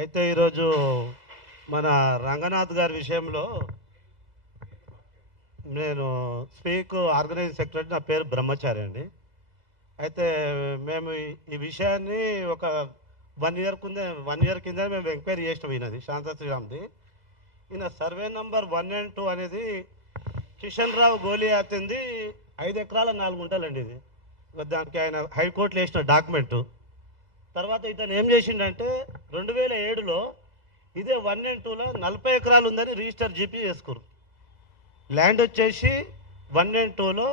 అయితే ఈరోజు మన రంగనాథ్ గారి విషయంలో నేను స్పీక్ ఆర్గనైజింగ్ సెక్రటరీ, నా పేరు బ్రహ్మచారి అండి. అయితే మేము ఈ విషయాన్ని ఒక 1 ఇయర్ కింద మేము ఎంక్వైరీ చేసినాం. ఈయనది శాంత శ్రీరామ్ది. ఈయన సర్వే నంబర్ 1 and 2 అనేది కిషన్ రావు గోలియాతింది 5 ఎకరాల 4 గుంటలండి. ఇది దానికి ఆయన హైకోర్టులో వేసిన డాక్యుమెంటు. తర్వాత ఇతను ఏం చేసిండంటే 2007లో ఇదే 1 and 2లో 40 ఎకరాలు ఉందని రిజిస్టర్ జీపీ చేసుకురు. ల్యాండ్ వచ్చేసి 1 and 2లో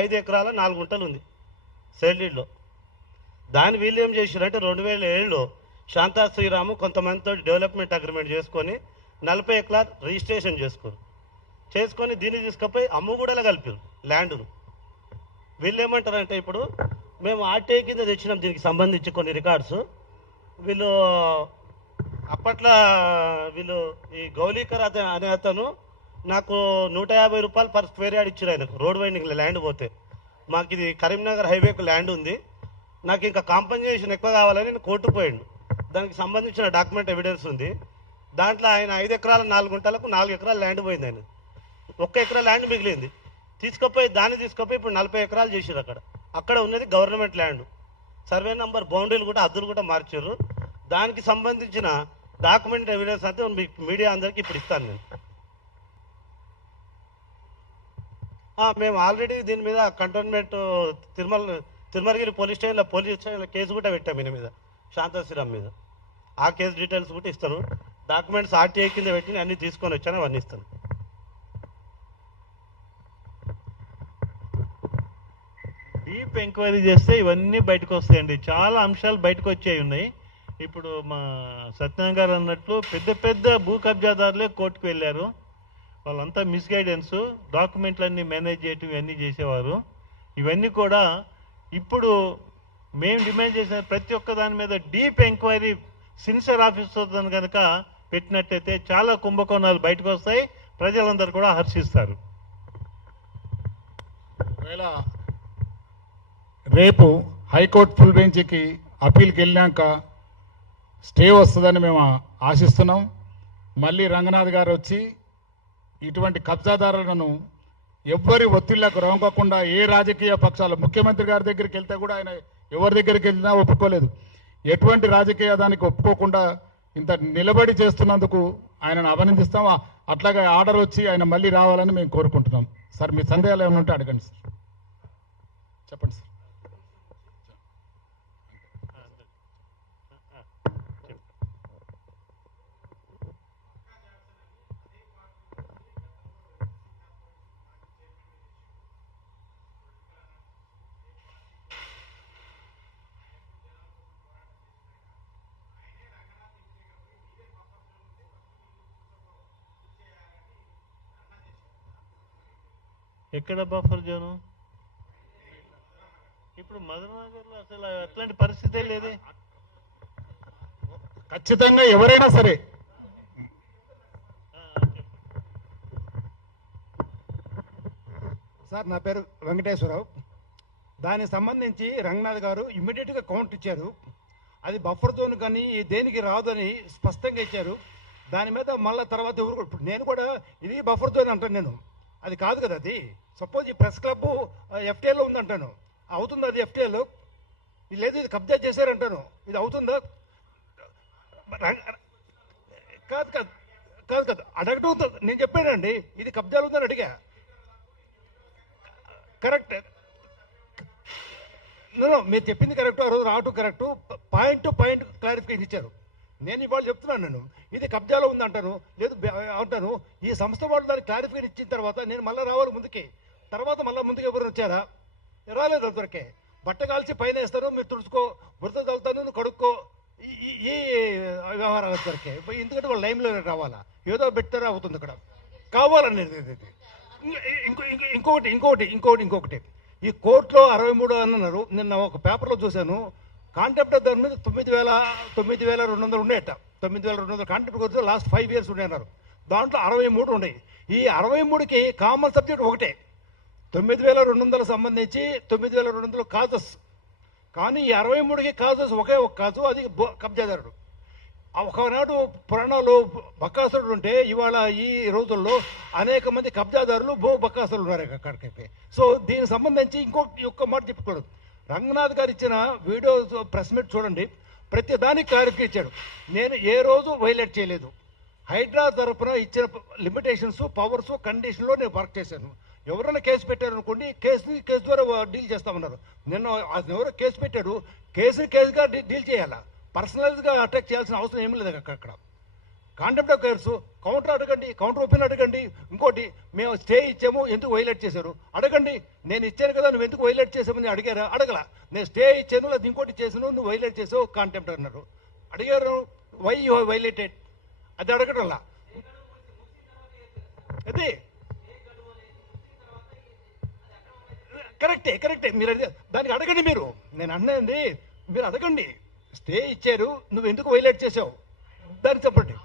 5 ఎకరాల 4 గుంటలు ఉంది సెల్లీడ్లో. దాన్ని వీళ్ళు ఏం చేశారంటే 2007లో శాంతా శ్రీరాము కొంతమందితో డెవలప్మెంట్ అగ్రిమెంట్ చేసుకొని 40 ఎకరాలు రిజిస్ట్రేషన్ చేసుకొని దీన్ని తీసుకుపోయి అమ్ముగూడలో కలిపారు ల్యాండ్ను. వీళ్ళు ఏమంటారంటే ఇప్పుడు మేము ఆర్టీఐ కింద తెచ్చినాం దీనికి సంబంధించి కొన్ని రికార్డ్స్. వీళ్ళు అప్పట్లో ఈ గౌలీకర్ అనే అతను నాకు 150 రూపాయలు పర్ స్క్వేర్ యార్డ్ ఇచ్చారు ఆయనకు. రోడ్ వైండింగ్ ల్యాండ్ పోతే మాకు ఇది కరీంనగర్ హైవేకు ల్యాండ్ ఉంది, నాకు ఇంకా కాంపన్సేషన్ ఎక్కువ కావాలని నేను కోర్టుకు పోయిండు. దానికి సంబంధించిన డాక్యుమెంట్ ఎవిడెన్స్ ఉంది. దాంట్లో ఆయన 5 ఎకరాల 4 గుంటలకు 4 ఎకరాల ల్యాండ్ పోయింది. ఆయన 1 ఎకరా ల్యాండ్ మిగిలింది. దాన్ని తీసుకుపోయి ఇప్పుడు 40 ఎకరాలు చేసారు. అక్కడ ఉన్నది గవర్నమెంట్ ల్యాండ్. సర్వే నంబర్ బౌండరీలు కూడా హద్దులు కూడా మార్చారు. దానికి సంబంధించిన డాక్యుమెంట్ ఎవిడెన్స్ అంతా మీడియా అందరికీ ఇప్పుడు ఇస్తాను నేను. మేము ఆల్రెడీ దీని మీద కంటోన్మెంట్ తిరుమలగిరి పోలీస్ స్టేషన్లో కేసు కూడా పెట్టాం ఈయన మీద, శాంతా శ్రీరామ్ మీద. ఆ కేసు డీటెయిల్స్ కూడా ఇస్తాను. డాక్యుమెంట్స్ ఆర్టీఐ కింద పెట్టి అన్ని తీసుకొని వచ్చాను, అవన్నీ ఇస్తాను. డీప్ ఎంక్వైరీ చేస్తే ఇవన్నీ బయటకు వస్తాయండి. చాలా అంశాలు బయటకు వచ్చాయి ఉన్నాయి. ఇప్పుడు మా సత్యనారాయణ గారు అన్నట్లు పెద్ద పెద్ద భూ కబ్జాదారులే కోర్టుకు వెళ్ళారు. వాళ్ళంతా మిస్గైడెన్స్, డాక్యుమెంట్లన్నీ మేనేజ్ చేయటం ఇవన్నీ చేసేవారు. ఇవన్నీ కూడా ఇప్పుడు మేము డిమాండ్ చేసిన ప్రతి ఒక్క దాని మీద డీప్ ఎంక్వైరీ సిన్సియర్ ఆఫీసర్తో కనుక పెట్టినట్టయితే చాలా కుంభకోణాలు బయటకు వస్తాయి, ప్రజలందరూ కూడా హర్షిస్తారు. రేపు హైకోర్టు ఫుల్ బెంచ్కి అప్పీల్కి వెళ్ళాక స్టే వస్తుందని మేము ఆశిస్తున్నాం. మళ్ళీ రంగనాథ్ గారు వచ్చి ఇటువంటి కబ్జాదారులను ఎవ్వరి ఒత్తిళ్లకు రొంగకుండా ఏ రాజకీయ పక్షాలు, ముఖ్యమంత్రి గారి దగ్గరికి వెళ్తే కూడా ఆయన ఎవరి దగ్గరికి వెళ్ళినా ఒప్పుకోలేదు. ఎటువంటి రాజకీయ దానికి ఒప్పుకోకుండా ఇంత నిలబడి చేస్తున్నందుకు ఆయనను అభినందిస్తాం. అట్లాగే ఆర్డర్ వచ్చి ఆయన మళ్ళీ రావాలని మేము కోరుకుంటున్నాం. సార్ మీ సందేహాలు ఏమైనా ఉంటే అడగండి సార్. చెప్పండి సార్. ఎక్కడ బఫర్ జోను? ఇప్పుడు మదననగర్లో అసలు అట్లాంటి పరిస్థితే లేదే. ఖచ్చితంగా ఎవరైనా సరే సార్, నా పేరు వెంకటేశ్వరరావు. దానికి సంబంధించి రంగనాథ్ గారు ఇమ్మీడియట్గా కౌంట్ ఇచ్చారు. అది బఫర్ జోన్ కానీ దేనికి రాదని స్పష్టంగా ఇచ్చారు. దాని మీద మళ్ళీ తర్వాత ఇప్పుడు నేను కూడా ఇది బఫర్ జోన్ అంటాను. నేను అది కాదు కదా. అది సపోజ్ ఈ ప్రెస్ క్లబ్ ఎఫ్టీఏలో ఉందంటాను, అవుతుందా? అది ఎఫ్టీఏలో లేదు, ఇది కబ్జా చేశారంటాను, ఇది అవుతుందా? కాదు కాదు కాదు కాదు అడగటం నేను చెప్పానండి, ఇది కబ్జాలు ఉందని అడిగా. కరెక్ట్, మీరు చెప్పింది కరెక్ట్, ఆ రోజు రావటం correct. Point to point clarification ఇచ్చారు. నేను ఇవాళ చెప్తున్నాను, నేను ఇది కబ్జాలో ఉందంటాను, లేదు అంటాను. ఈ సంస్థ వాళ్ళు దానికి క్లారిఫికేషన్ ఇచ్చిన తర్వాత నేను మళ్ళీ రావాలి ముందుకి. తర్వాత మళ్ళీ ముందుకు ఎవరు వచ్చారా? రాలేదు. అంతవరకే బట్ట కాల్చి పైన వేస్తాను, మీరు తుడుచుకో, బురద తగులుతాను, నువ్వు కడుక్కో, ఈ వ్యవహారాలు వరకే. ఎందుకంటే వాళ్ళు లైన్లో రావాలా, ఏదో బెటర్ అవుతుంది అక్కడ కావాలనేది. ఇంకొకటి ఈ కోర్టులో 63 అన్నారు. నిన్న ఒక పేపర్లో చూశాను, కాంటెంప్ట్ దాని మీద 9,200 ఉన్నాయట. 9,200 కాంటెంప్ట్ కోర్టు లాస్ట్ 5 years ఉన్నాయన్నారు. దాంట్లో 63 ఉన్నాయి. ఈ 63కి కామన్ సబ్జెక్ట్ ఒకటే, 9,200 సంబంధించి 9,200 కాజెస్. కానీ ఈ 63కి కాజెస్ ఒకే ఒక కాజు, అది కబ్జాదారుడు. ఒకనాడు పురాణాలు బక్కాసురుడు ఉంటే ఇవాళ ఈ రోజుల్లో అనేక మంది కబ్జాదారులు బక్కాసురులు ఉన్నారు అక్కడికి. సో దీనికి సంబంధించి ఇంకొక మాట చెప్పుకోడు. రంగనాథ్ గారు ఇచ్చిన వీడియో ప్రెస్ మీట్ చూడండి, ప్రతి దానికి క్లారిఫై ఇచ్చాడు. నేను ఏ రోజు వైలేట్ చేయలేదు. హైడ్రా తరఫున ఇచ్చిన లిమిటేషన్స్, పవర్స్, కండిషన్లో నేను వర్క్ చేశాను. ఎవరైనా కేసు పెట్టారనుకోండి, కేసు ద్వారా డీల్ చేస్తామన్నారు. నిన్న అతను ఎవరో కేసు పెట్టాడు, కేసుగా డీల్ చేయాలా, పర్సనల్గా అటాక్ చేయాల్సిన అవసరం ఏమీ లేదు. అక్కడ కాంటెంప్ట్ ఆఫ్ కేసు, కౌంటర్ అడగండి, కౌంటర్ ఓపెన్ అడగండి. ఇంకోటి, మేము స్టే ఇచ్చాము, ఎందుకు వైలేట్ చేశారు అడగండి. నేను ఇచ్చాను కదా, నువ్వు ఎందుకు వైలేట్ చేసామని అడిగారా? అడగల. నేను స్టే ఇచ్చాను లేదా ఇంకోటి చేసాను, నువ్వు వైలేట్ చేసావు, కాంటెంప్ట్ అన్నారు. అడిగారు, వై యూ హ్యావ్ వైలేటెడ్, అది అడగటంలా. అదే కరెక్టే మీరు దానికి అడగండి. నేను అన్నది మీరు అడగండి. స్టే ఇచ్చారు, నువ్వు ఎందుకు వైలేట్ చేసావు దానికి చెప్పండి.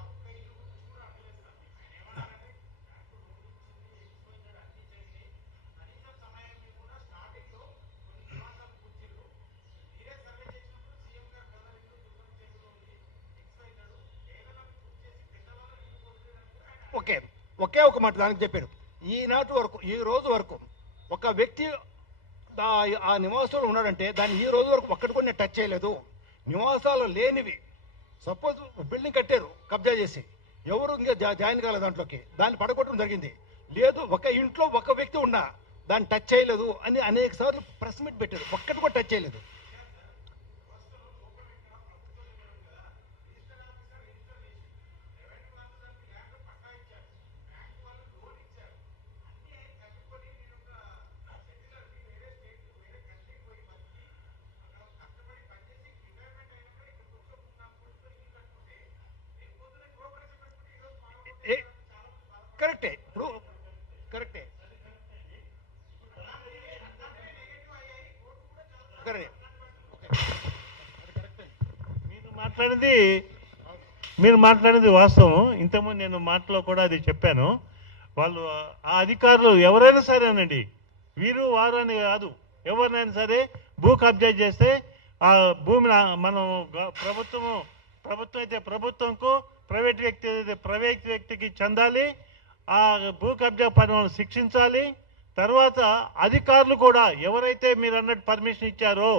ఒకే ఒక మాట దానికి చెప్పారు. ఈనాటి వరకు, ఈ రోజు వరకు ఒక వ్యక్తి ఆ నివాసంలో ఉన్నాడంటే దాన్ని ఈ రోజు వరకు ఒక్కటి కూడా నేను టచ్ చేయలేదు. నివాసాలు లేనివి, సపోజ్ బిల్డింగ్ కట్టారు కబ్జా చేసి, ఎవరు ఇంకా జాయిన్ కాలేదు దాంట్లోకి, దాన్ని పడగొట్టడం జరిగింది. లేదు, ఒక ఇంట్లో ఒక వ్యక్తి ఉన్నా దాన్ని టచ్ చేయలేదు అని అనేక సార్లు ప్రెస్ మీట్ పెట్టారు, ఒక్కటి కూడా టచ్ చేయలేదు. కరెక్టే, ఇప్పుడు కరెక్టే మీరు మాట్లాడింది వాస్తవం. ఇంతకుముందు నేను మాటలో కూడా అది చెప్పాను. వాళ్ళు ఆ అధికారులు ఎవరైనా సరేనండి, వీరు వారు అని కాదు, ఎవరినైనా సరే భూ కబ్జా చేస్తే ఆ భూమిని మనం ప్రభుత్వం అయితే ప్రభుత్వంకు, ప్రైవేట్ వ్యక్తి అయితే ప్రైవేట్ వ్యక్తికి చెందాలి. ఆ భూ కబ్జా పనులను శిక్షించాలి. తర్వాత అధికారులు కూడా ఎవరైతే మీరు అన్నట్టు పర్మిషన్ ఇచ్చారో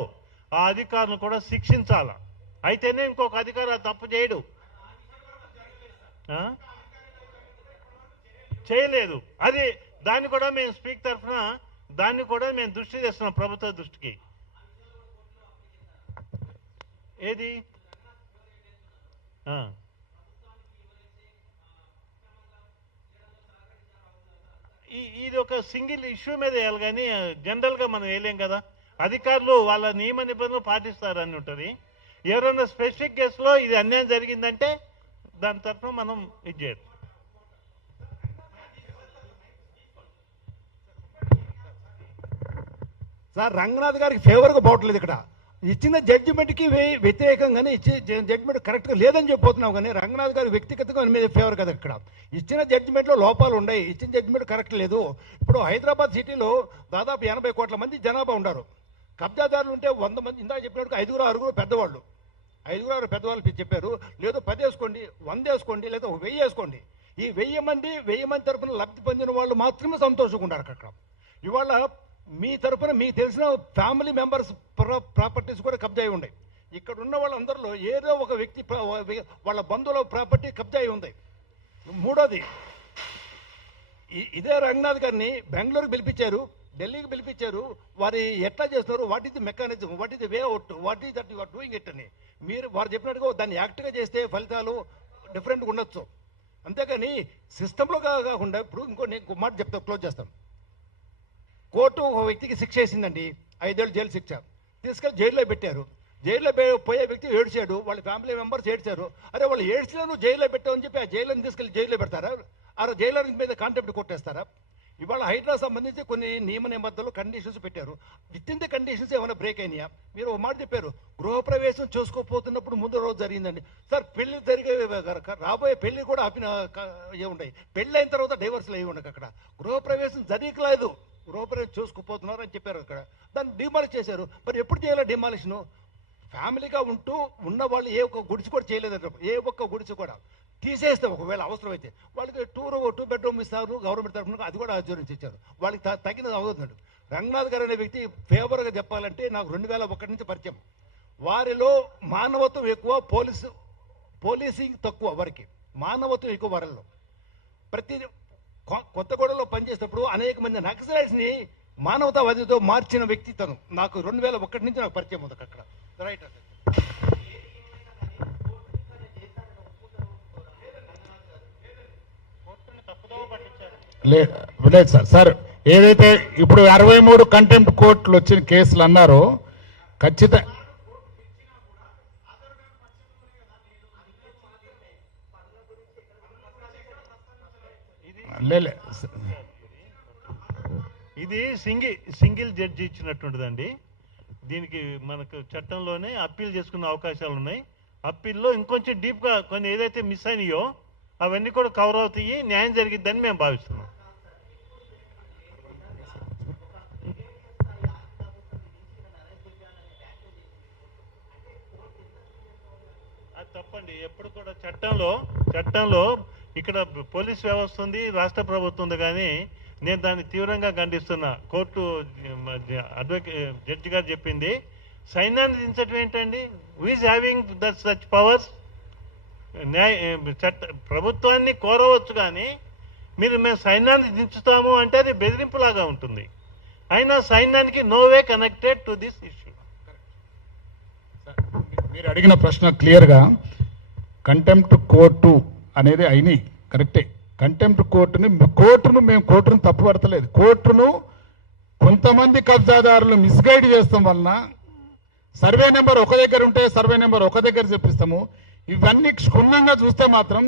ఆ అధికారులు కూడా శిక్షించాల. అయితేనే ఇంకొక అధికారి తప్పు చేయడు. చేయలేదు, అది దాన్ని కూడా మేము స్పీక్ తరఫున దాన్ని కూడా మేము దృష్టి తెస్తున్నాం ప్రభుత్వ దృష్టికి. ఏది ఇది ఒక సింగిల్ ఇష్యూ మీద వేయాలి, కానీ జనరల్గా మనం వేయలేం కదా. అధికారులు వాళ్ళ నియమ నిబంధనలు పాటిస్తారని ఉంటుంది. ఎవరైనా స్పెసిఫిక్ కేసులో ఇది అన్యాయం జరిగిందంటే దాని తరఫున మనం ఇది చేయొచ్చు. సార్, రంగనాథ్ గారికి ఫేవర్గా పోవట్లేదు. ఇక్కడ ఇచ్చిన జడ్జిమెంట్కి వ్యతిరేకంగానే ఇచ్చే జడ్జిమెంట్ కరెక్ట్గా లేదని చెప్పిపోతున్నాం, కానీ రంగనాథ్ గారి వ్యక్తిగతంగా మీద ఫేవర్ కదా. ఇక్కడ ఇచ్చిన జడ్జిమెంట్లో లోపాలు ఉన్నాయి, ఇచ్చిన జడ్జిమెంట్ కరెక్ట్ లేదు. ఇప్పుడు హైదరాబాద్ సిటీలో దాదాపు 80 కోట్ల మంది జనాభా ఉన్నారు. కబ్జాదారులు ఉంటే 100 మంది, ఇందాక చెప్పినట్టు 5-6 పెద్దవాళ్ళు, 5-6 పెద్దవాళ్ళు చెప్పారు. లేదు 10 వేసుకోండి, 100 వేసుకోండి, లేదా 1000 వేసుకోండి. ఈ 1000 మంది తరఫున లబ్ధి పొందిన వాళ్ళు మాత్రమే సంతోషంగా ఉన్నారు అక్కడ. ఇవాళ మీ తరఫున మీకు తెలిసిన ఫ్యామిలీ మెంబర్స్ ప్రాపర్టీస్ కూడా కబ్జా అయి ఉన్నాయి. ఇక్కడ ఉన్న వాళ్ళందరిలో ఏదో ఒక వ్యక్తి వాళ్ళ బంధువుల ప్రాపర్టీ కబ్జా అయి ఉంది. మూడోది, ఇదే రంగనాథ్ గారిని బెంగళూరుకి పిలిపించారు, ఢిల్లీకి పిలిపించారు. వారు ఎట్లా చేస్తున్నారు, what is the mechanism, what is the way out, what is that you are doing it అని వారు చెప్పినట్టుగా దాన్ని యాక్ట్గా చేస్తే ఫలితాలు డిఫరెంట్గా ఉండొచ్చు. అంతేగాని సిస్టంలో కాకుండా, ఇప్పుడు ఇంకో మాట చెప్తా, క్లోజ్ చేస్తాం. కోర్టు ఒక వ్యక్తికి శిక్ష వేసిందండి, 5 ఏళ్ళు జైలు శిక్ష. తీసుకెళ్ళి జైల్లో పెట్టారు. జైల్లో పోయే వ్యక్తి ఏడ్చాడు, వాళ్ళ ఫ్యామిలీ మెంబర్స్ ఏడ్చారు. అరే వాళ్ళు ఏడ్చినా నువ్వు జైల్లో పెట్టావని చెప్పి ఆ జైలుని తీసుకెళ్ళి జైల్లో పెడతారా? ఆ జైలర్ మీద కాంటెంప్ట్ కొట్టేస్తారా? ఇవాళ హైడ్రా సంబంధించి కొన్ని నియమ నిబంధనలు, కండిషన్స్ పెట్టారు. విత్ ఇన్ ది కండిషన్స్ ఏమైనా బ్రేక్ అయినాయా? మీరు ఒక మాట చెప్పారు, గృహప్రవేశం చేసుకోపోతున్నప్పుడు ముందు రోజు జరిగిందండి. సార్, పెళ్లి జరిగే రాబోయే పెళ్లి కూడా ఆపిన ఏముంటాయి, పెళ్లి అయిన తర్వాత డైవర్స్లు అయి ఉండవు. అక్కడ గృహప్రవేశం జరగలేదు, గృహప్రవేశం చేసుకుపోతున్నారు అని చెప్పారు. అక్కడ దాన్ని డిమాలిష్ చేశారు. మరి ఎప్పుడు చేయాలి డిమాలిషన్? ఫ్యామిలీగా ఉంటూ ఉన్న వాళ్ళు ఏ ఒక్క గుడిసి కూడా చేయలేదంట, ఏ ఒక్క గుడిసి కూడా తీసేస్తే ఒకవేళ అవసరమైతే వాళ్ళకి టూ బెడ్రూమ్ ఇస్తారు గవర్నమెంట్ తరఫున, అది కూడా ఆధ్వర్యం ఇచ్చారు, వాళ్ళకి తగినది అవుతుందండి. రంగనాథ్ గారు అనే వ్యక్తి ఫేవర్గా చెప్పాలంటే నాకు 2001 నుంచి పరిచయం. వారిలో మానవత్వం ఎక్కువ, పోలీసింగ్ తక్కువ, వారికి మానవత్వం ఎక్కువ. వారిలో ప్రతి కొత్తగూడలో పనిచేసేటప్పుడు అనేక మంది నక్సలైట్స్ని మానవతావాదితో మార్చిన వ్యక్తి తను. నాకు 2001 నుంచి నాకు పరిచయం ఉంది అక్కడ. రైట్ అండి. లేదు సార్ ఏదైతే ఇప్పుడు 63 కంటెంప్ట్ కోర్టులు వచ్చిన కేసులు అన్నారో ఖచ్చితంగా ఇది సింగిల్ జడ్జి ఇచ్చినట్టుండదండి. దీనికి మనకు చట్టంలోనే అప్పీల్ చేసుకునే అవకాశాలు ఉన్నాయి. అప్పీల్లో ఇంకొంచెం డీప్గా కొన్ని ఏదైతే మిస్ అయినాయో అవన్నీ కూడా కవర్ అవుతాయి, న్యాయం జరిగిద్దని మేము భావిస్తున్నాం. అది తప్పండి. ఎప్పుడు కూడా చట్టంలో ఇక్కడ పోలీస్ వ్యవస్థ ఉంది, రాష్ట్ర ప్రభుత్వం ఉంది, కానీ నేను దాన్ని తీవ్రంగా ఖండిస్తున్నా. కోర్టు జడ్జి గారు చెప్పింది సైన్యాన్ని దించడం ఏంటండి? Who is having such powers? ప్రభుత్వాన్ని కోరవచ్చు, కానీ మేము సైన్యాన్ని దించుతాము అంటే అది బెదిరింపులాగా ఉంటుంది. అయినా సైన్యానికి no way connected to this issue. మీరు అడిగిన ప్రశ్న క్లియర్గా కంటెంప్ట్ కోర్టు అనేది అయినాయి కరెక్టే. కంటెంప్ట్ కోర్టును మేము తప్పు పడతలేదు. కోర్టును కొంతమంది కబ్జాదారులు మిస్గైడ్ చేస్తాం వలన సర్వే నెంబర్ ఒక దగ్గర ఉంటే సర్వే నెంబర్ ఒక దగ్గర చెప్పిస్తాము. ఇవన్నీ క్షుణ్ణంగా చూస్తే మాత్రం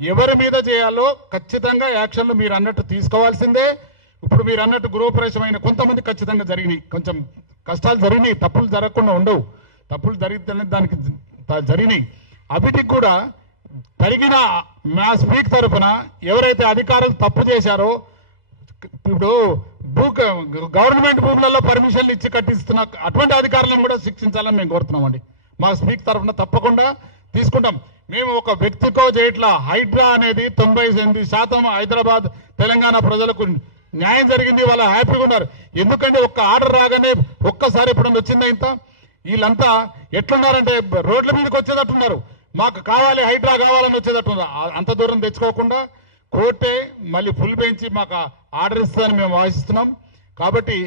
ఎవరి మీద చేయాలో ఖచ్చితంగా యాక్షన్లు మీరు అన్నట్టు తీసుకోవాల్సిందే. ఇప్పుడు మీరు అన్నట్టు గృహప్రవేశమైన కొంతమంది ఖచ్చితంగా జరిగినాయి, కొంచెం కష్టాలు జరిగినాయి, తప్పులు జరగకుండా ఉండవు. తప్పులు జరిగితేనే దానికి జరిగినాయి. అవిటికి కూడా జరిగిన మా స్పీక్ తరఫున ఎవరైతే అధికారులు తప్పు చేశారో, ఇప్పుడు గవర్నమెంట్ భూములలో పర్మిషన్లు ఇచ్చి కట్టిస్తున్న అటువంటి అధికారులను కూడా శిక్షించాలని మేము కోరుతున్నామండి. మా స్పీక్ తరఫున తప్పకుండా తీసుకుంటాం. మేము ఒక వ్యక్తికో చేయట్లా. హైడ్రా అనేది 98% హైదరాబాద్ తెలంగాణ ప్రజలకు న్యాయం జరిగింది, వాళ్ళు హ్యాపీగా ఉన్నారు. ఎందుకంటే ఒక్క ఆర్డర్ రాగానే ఒక్కసారి ఎప్పుడు వచ్చిందా ఇంత? వీళ్ళంతా ఎట్లున్నారంటే రోడ్ల మీదకి వచ్చేటట్టున్నారు, మాకు కావాలి హైడ్రా కావాలని వచ్చేటట్టున్నారు. అంత దూరం తెచ్చుకోకుండా కోర్టే మళ్ళీ ఫుల్ బెంచ్ మాకు ఆర్డర్ ఇస్తుందని మేము ఆశిస్తున్నాం. కాబట్టి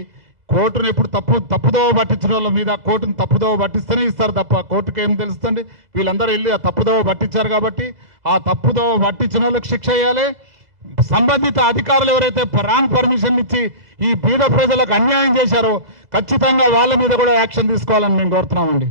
కోర్టును ఎప్పుడు తప్పుదోవ పట్టించిన వాళ్ళ మీద కోర్టును తప్పుదోవ పట్టిస్తేనే ఇస్తారు తప్ప కోర్టుకు ఏం తెలుస్తుంది? వీళ్ళందరూ వెళ్ళి ఆ తప్పుదోవ పట్టించారు కాబట్టి ఆ తప్పుదోవ పట్టించిన వాళ్ళకి శిక్ష వేయాలి. సంబంధిత అధికారులు ఎవరైతే రాంగ్ పర్మిషన్ ఇచ్చి ఈ బీద ప్రజలకు అన్యాయం చేశారో ఖచ్చితంగా వాళ్ళ మీద కూడా యాక్షన్ తీసుకోవాలని మేము కోరుతున్నామండి.